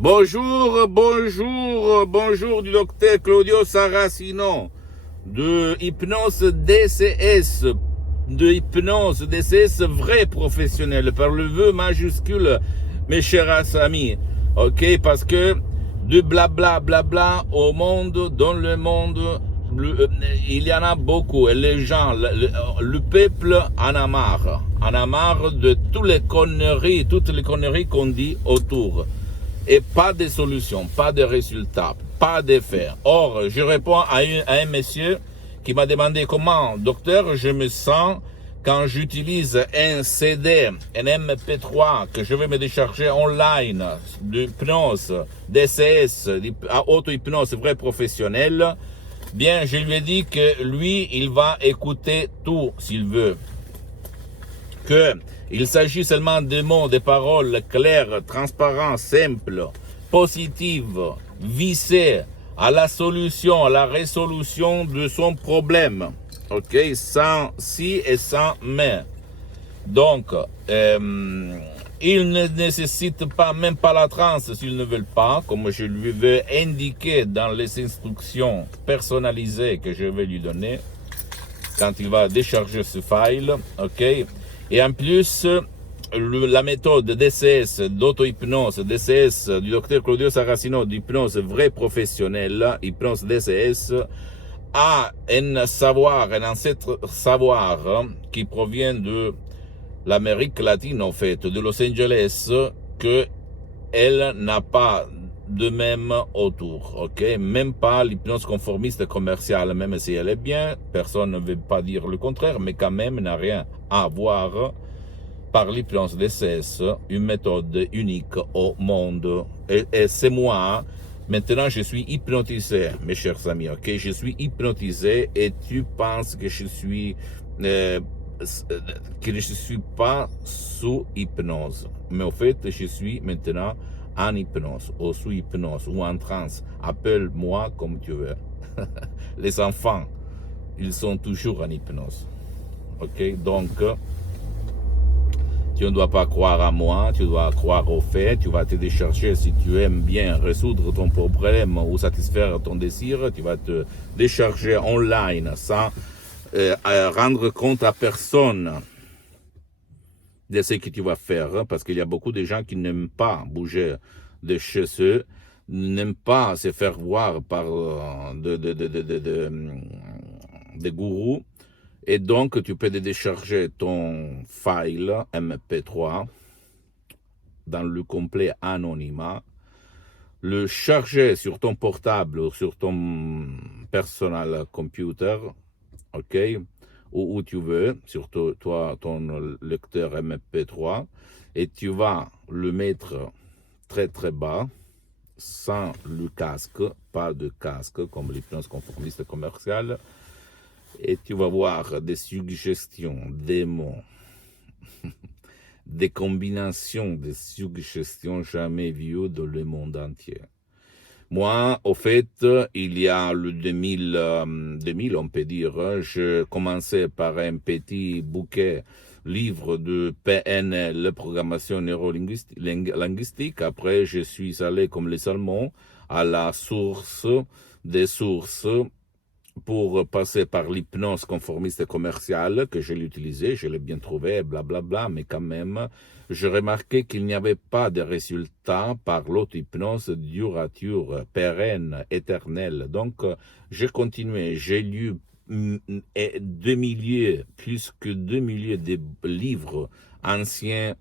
Bonjour du docteur Claudio Saracino de hypnose DCS vrai professionnel par le vœu majuscule, mes chers amis. Ok, parce que du blabla au monde, dans le monde, il y en a beaucoup et les gens, le peuple en a marre de toutes les conneries qu'on dit autour. Et pas de solution, pas de résultat, pas d'effet. Or, je réponds à un monsieur qui m'a demandé comment, docteur, je me sens quand j'utilise un CD, un MP3 que je vais me décharger online, d'hypnose, DCS, auto-hypnose vrai professionnel. Bien, je lui ai dit que lui, il va écouter tout s'il veut. Il s'agit seulement de mots, de paroles claires, transparentes, simples, positives, visées à la solution, à la résolution de son problème. Ok, sans si et sans mais. Donc, il ne nécessite pas, même pas la transe s'ils ne veulent pas, comme je lui vais indiquer dans les instructions personnalisées que je vais lui donner quand il va décharger ce file. Ok. Et en plus, la méthode DCS, d'auto-hypnose, DCS du docteur Claudio Saracino, d'hypnose vrai professionnel, hypnose DCS, a un savoir, un ancêtre savoir qui provient de l'Amérique latine, en fait, de Los Angeles, que elle n'a pas de même autour, ok? Même pas l'hypnose conformiste commerciale, même si elle est bien, personne ne veut pas dire le contraire, mais quand même n'a rien à voir par l'hypnose DCS, une méthode unique au monde. Et c'est moi, maintenant je suis hypnotisé, mes chers amis, ok? Je suis hypnotisé et tu penses que je suis pas sous hypnose. Mais au fait, je suis maintenant en hypnose, ou sous hypnose, ou en transe. Appelle-moi comme tu veux. Les enfants, ils sont toujours en hypnose. Ok? Donc, tu ne dois pas croire à moi, tu dois croire aux faits, tu vas te décharger si tu aimes bien résoudre ton problème ou satisfaire ton désir, tu vas te décharger online sans rendre compte à personne de ce que tu vas faire, parce qu'il y a beaucoup de gens qui n'aiment pas bouger de chez eux, n'aiment pas se faire voir par des gourous, et donc tu peux décharger ton file MP3 dans le complet anonymat, le charger sur ton portable ou sur ton personal computer, ok, où tu veux, sur ton lecteur MP3, et tu vas le mettre très très bas, sans le casque, pas de casque comme l'hypnose conformiste commerciale, et tu vas voir des suggestions, des mots, des combinations de suggestions jamais vues dans le monde entier. Moi, au fait, il y a le 2000, on peut dire, je commençais par un petit bouquet livre de PNL, programmation neurolinguistique. Après, je suis allé, comme les Allemands, à la source des sources pour passer par l'hypnose conformiste commerciale que je l'ai utilisée, je l'ai bien trouvé, blablabla, mais quand même, je remarquais qu'il n'y avait pas de résultat par l'auto-hypnose durature, pérenne, éternelle. Donc, j'ai continué, j'ai lu plus que 2 milliers de livres anciens,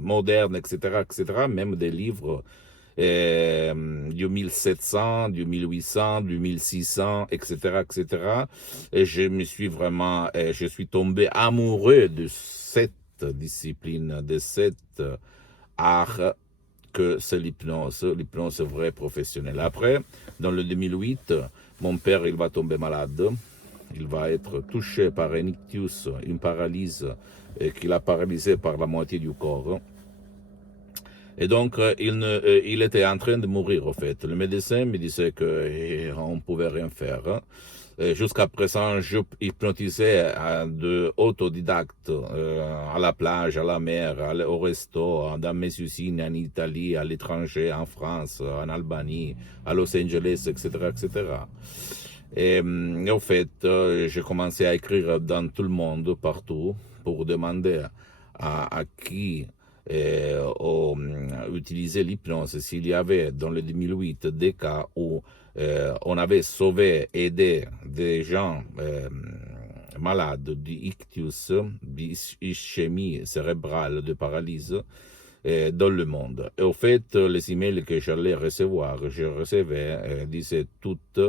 modernes, etc., même des livres du 1700, du 1800, du 1600, etc. Et je me suis vraiment, je suis tombé amoureux de cette discipline, de cet art que c'est l'hypnose vraie professionnelle. Après, dans le 2008, mon père, il va tomber malade. Il va être touché par un ictus, une paralyse qui l'a paralysé par la moitié du corps. Et donc, il était en train de mourir, en fait. Le médecin me disait qu'on ne pouvait rien faire. Jusqu'à présent, je hypnotisais de autodidactes à la plage, à la mer, au resto, dans mes usines en Italie, à l'étranger, en France, en Albanie, à Los Angeles, etc., etc. Et au fait, j'ai commencé à écrire dans tout le monde, partout, pour demander à qui utiliser l'hypnose, s'il y avait dans le 2008 des cas où on avait sauvé, aidé des gens malades d'ictus, d'ischémie cérébrale, de paralysie, dans le monde. Et au fait, les emails que j'allais recevoir, je recevais, disaient toutes,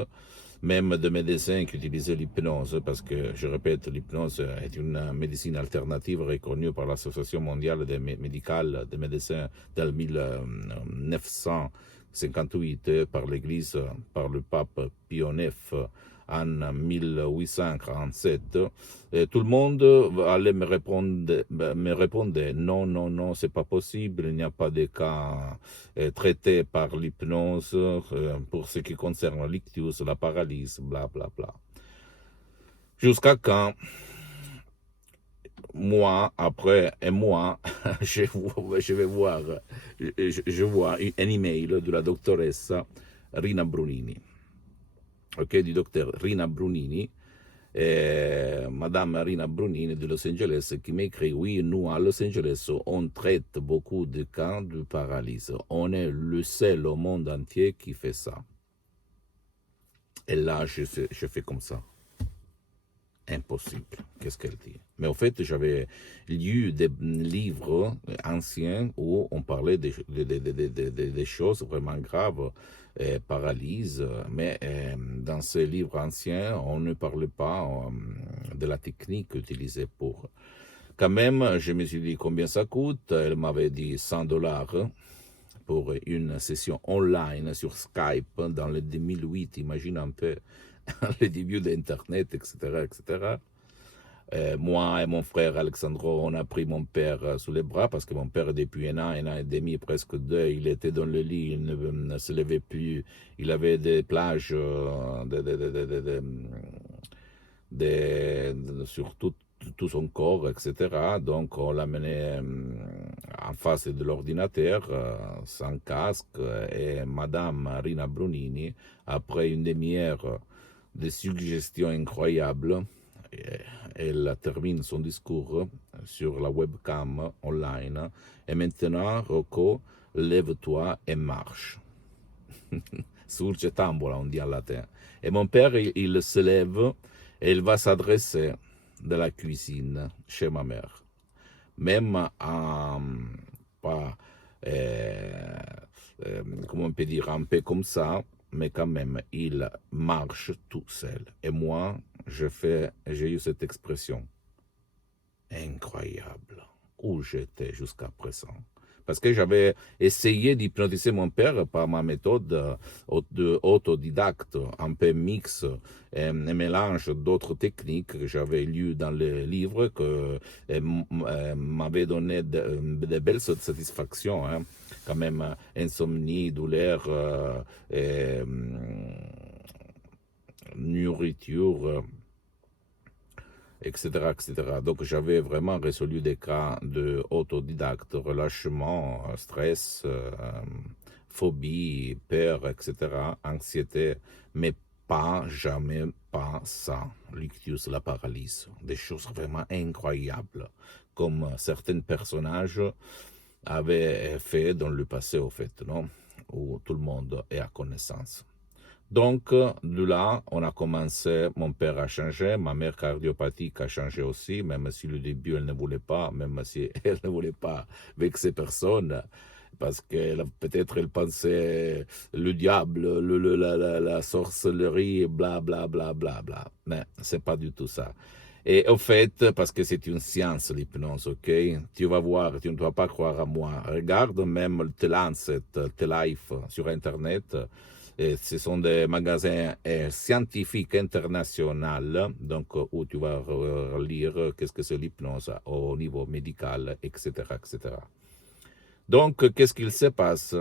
même de médecins qui utilisaient l'hypnose, parce que, je répète, l'hypnose est une médecine alternative reconnue par l'Association mondiale médicale des médecins dès 1958, par l'Église, par le pape Pie IX en 1847. Et tout le monde allait me répondre non, non, non, c'est pas possible, il n'y a pas de cas traités par l'hypnose pour ce qui concerne l'ictus, la paralysie, bla bla bla. Jusqu'à quand, mois après un mois, je vois un email de la doctoresse Rina Brunini, ok, du docteur Rina Brunini, Madame Rina Brunini de Los Angeles, qui m'écrit: oui, nous à Los Angeles, on traite beaucoup de cas de paralysie. On est le seul au monde entier qui fait ça. Et là, je fais comme ça. Impossible. Qu'est-ce qu'elle dit? Mais en fait, j'avais lu des livres anciens où on parlait des choses vraiment graves, paralyse, mais dans ces livres anciens, on ne parlait pas de la technique utilisée pour. Quand même, je me suis dit combien ça coûte. Elle m'avait dit $100 pour une session online sur Skype dans le 2008, imagine un peu. Le début d'Internet, etc., etc. Moi et mon frère Alexandro, on a pris mon père sous les bras parce que mon père, depuis un an et demi, presque deux, il était dans le lit, il ne se levait plus. Il avait des plages sur tout son corps, etc. Donc, on l'a mené en face de l'ordinateur, sans casque, et Madame Rina Brunini, après une demi-heure de suggestions incroyables, elle termine son discours sur la webcam online. Et maintenant, Rocco, lève-toi et marche. Surge tambola, on dit en latin. Et mon père, il se lève et il va s'adresser de la cuisine chez ma mère. Même pas, comment on peut dire, un peu comme ça, mais quand même, il marche tout seul. Et moi, j'ai eu cette expression incroyable, où j'étais jusqu'à présent. Parce que j'avais essayé d'hypnotiser mon père par ma méthode autodidacte, un peu mix, un mélange d'autres techniques que j'avais lues dans les livres, que m'avaient donné de belles satisfactions. Hein. Quand même, insomnie, douleur, nourriture, etc., etc. Donc, j'avais vraiment résolu des cas de autodidacte, relâchement, stress, phobie, peur, etc., anxiété, mais jamais pas ça, l'ictus, la paralysie, des choses vraiment incroyables, comme certains personnages avaient fait dans le passé, au fait, non? Où tout le monde est à connaissance. Donc, de là, on a commencé, mon père a changé, ma mère cardiopathique a changé aussi, même si au début elle ne voulait pas, même si elle ne voulait pas vexer personne, parce que peut-être elle pensait le diable, la sorcellerie, bla bla bla bla bla. Mais c'est pas du tout ça. Et au fait, parce que c'est une science, l'hypnose, ok? Tu vas voir, tu ne dois pas croire à moi. Regarde même The Lancet, The Life sur Internet. Et ce sont des magasins scientifiques internationaux, donc où tu vas lire qu'est-ce que c'est l'hypnose au niveau médical, etc., etc. Donc, qu'est-ce qu'il se passe?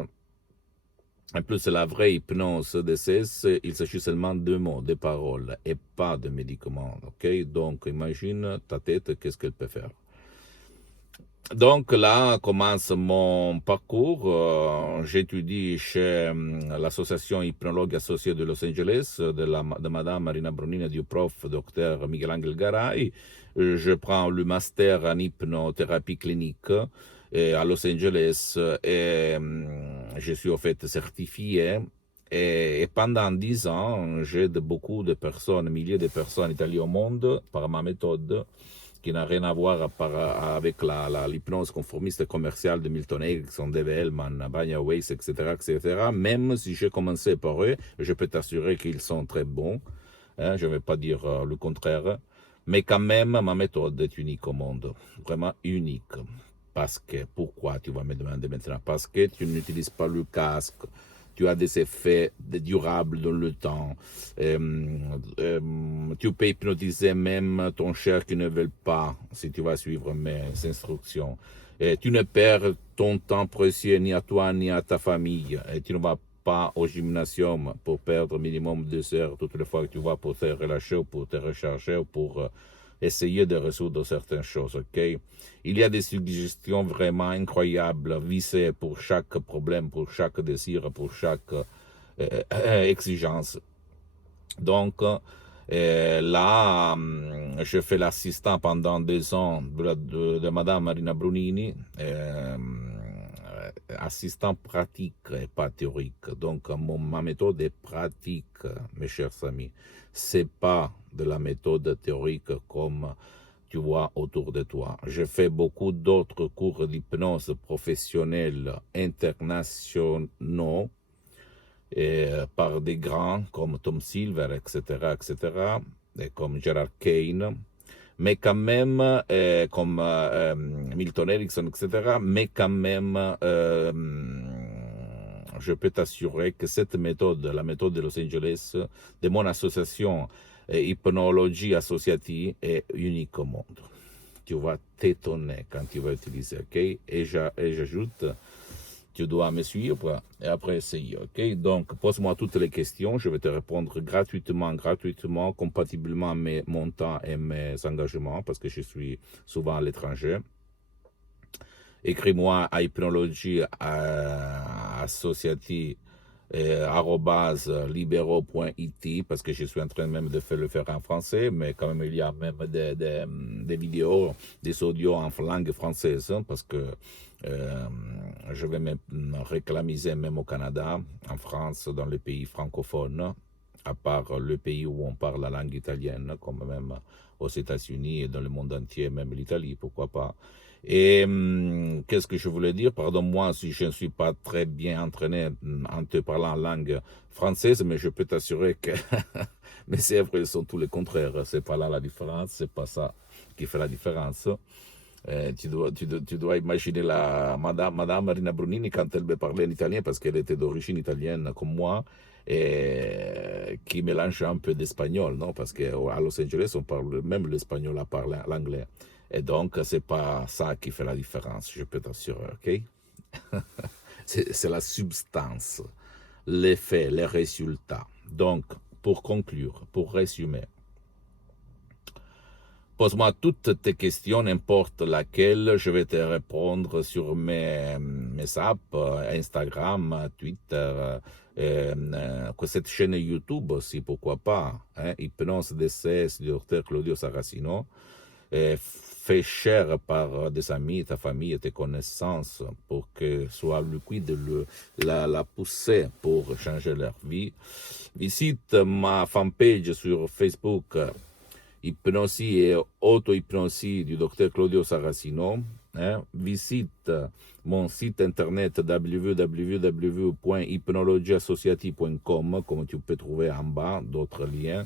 En plus, la vraie hypnose DCS, il s'agit seulement de mots, de paroles, et pas de médicaments. Ok? Donc, imagine ta tête, qu'est-ce qu'elle peut faire. Donc là commence mon parcours. J'étudie chez l'association hypnologue associée de Los Angeles, de Madame Marina Bronini et du prof Dr Miguel Angel Garay. Je prends le master en hypnothérapie clinique à Los Angeles et je suis en fait certifié. Et pendant 10 ans, j'aide beaucoup de personnes, milliers de personnes établies au monde par ma méthode qui n'a rien à voir avec l'hypnose conformiste commerciale de Milton Erickson, Dave Hellman, Banya Weiss, etc., etc. Même si j'ai commencé par eux, je peux t'assurer qu'ils sont très bons. Hein, je ne vais pas dire le contraire. Mais quand même, ma méthode est unique au monde. Vraiment unique. Parce que, pourquoi tu vas me demander maintenant? Parce que tu n'utilises pas le casque. Tu as des effets durables dans le temps. Tu peux hypnotiser même ton cher qui ne veut pas, si tu vas suivre mes instructions. Tu ne perds ton temps précieux ni à toi ni à ta famille. Tu ne vas pas au gymnasium pour perdre minimum 2 heures toutes les fois que tu vas pour te relâcher ou pour te recharger ou pour essayer de résoudre certaines choses, ok? Il y a des suggestions vraiment incroyables, visées pour chaque problème, pour chaque désir, pour chaque exigence. Donc, là, je fais l'assistant pendant 2 ans de Madame Marina Brunini, assistant pratique et pas théorique. Donc, ma méthode est pratique, mes chers amis. C'est pas de la méthode théorique comme tu vois autour de toi. Je fais beaucoup d'autres cours d'hypnose professionnelle internationaux par des grands comme Tom Silver, etc., etc., et comme Gerard Kane, mais quand même, comme Milton Erickson, etc., mais quand même, je peux t'assurer que cette méthode, la méthode de Los Angeles, de mon association Hypnologie Associative, est unique au monde. Tu vas t'étonner quand tu vas utiliser, ok? Et j'ajoute, tu dois me suivre et après essayer, ok? Donc, pose-moi toutes les questions, je vais te répondre gratuitement, compatiblement à mon temps et mes engagements, parce que je suis souvent à l'étranger. Écris-moi à hypnologie associative @libero.it parce que je suis en train même de le faire en français, mais quand même il y a même des vidéos, des audios en langue française parce que je vais me réclamiser même au Canada, en France, dans les pays francophones, à part le pays où on parle la langue italienne, comme même aux États-Unis et dans le monde entier, même l'Italie, pourquoi pas. Et qu'est-ce que je voulais dire? Pardonne-moi si je ne suis pas très bien entraîné en te parlant en langue française, mais je peux t'assurer que mes œuvres ils sont tous les contraires. C'est pas là la différence, c'est pas ça qui fait la différence. Tu dois imaginer Madame Marina Brunini quand elle me parlait en italien, parce qu'elle était d'origine italienne comme moi, et qui mélange un peu d'espagnol, non? Parce qu'à Los Angeles, on parle même l'espagnol à part l'anglais. Et donc, c'est pas ça qui fait la différence, je peux t'assurer, ok? C'est la substance, l'effet, les résultats. Donc, pour conclure, pour résumer, pose-moi toutes tes questions, n'importe laquelle, je vais te répondre sur mes apps, Instagram, Twitter, cette chaîne YouTube aussi, pourquoi pas, hein, Hypnose DCS du Dr Claudio Saracino, fait cher par des amis, ta famille, tes connaissances, pour que soit liquide la poussée pour changer leur vie. Visite ma fanpage sur Facebook, Hypnosie et auto-hypnosie du Dr Claudio Saracino. Hein. Visite mon site internet www.hypnologieassociative.com, comme tu peux trouver en bas d'autres liens.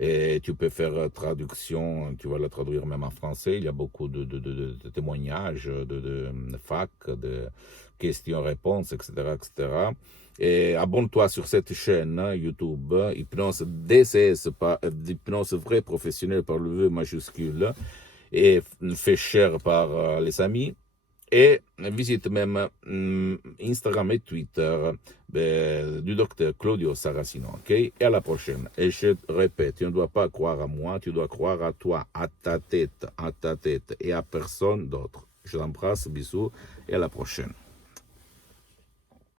Et tu peux faire traduction, tu vas la traduire même en français. Il y a beaucoup de témoignages, de fac, de questions-réponses, etc., etc. Et abonne-toi sur cette chaîne YouTube, Hypnose DCS, Hypnose vrai professionnel par le V majuscule, et fait cher par les amis. Et visite même Instagram et Twitter, du docteur Claudio Saracino, ok? Et à la prochaine. Et je répète, tu ne dois pas croire à moi, tu dois croire à toi, à ta tête, et à personne d'autre. Je t'embrasse, bisous, et à la prochaine.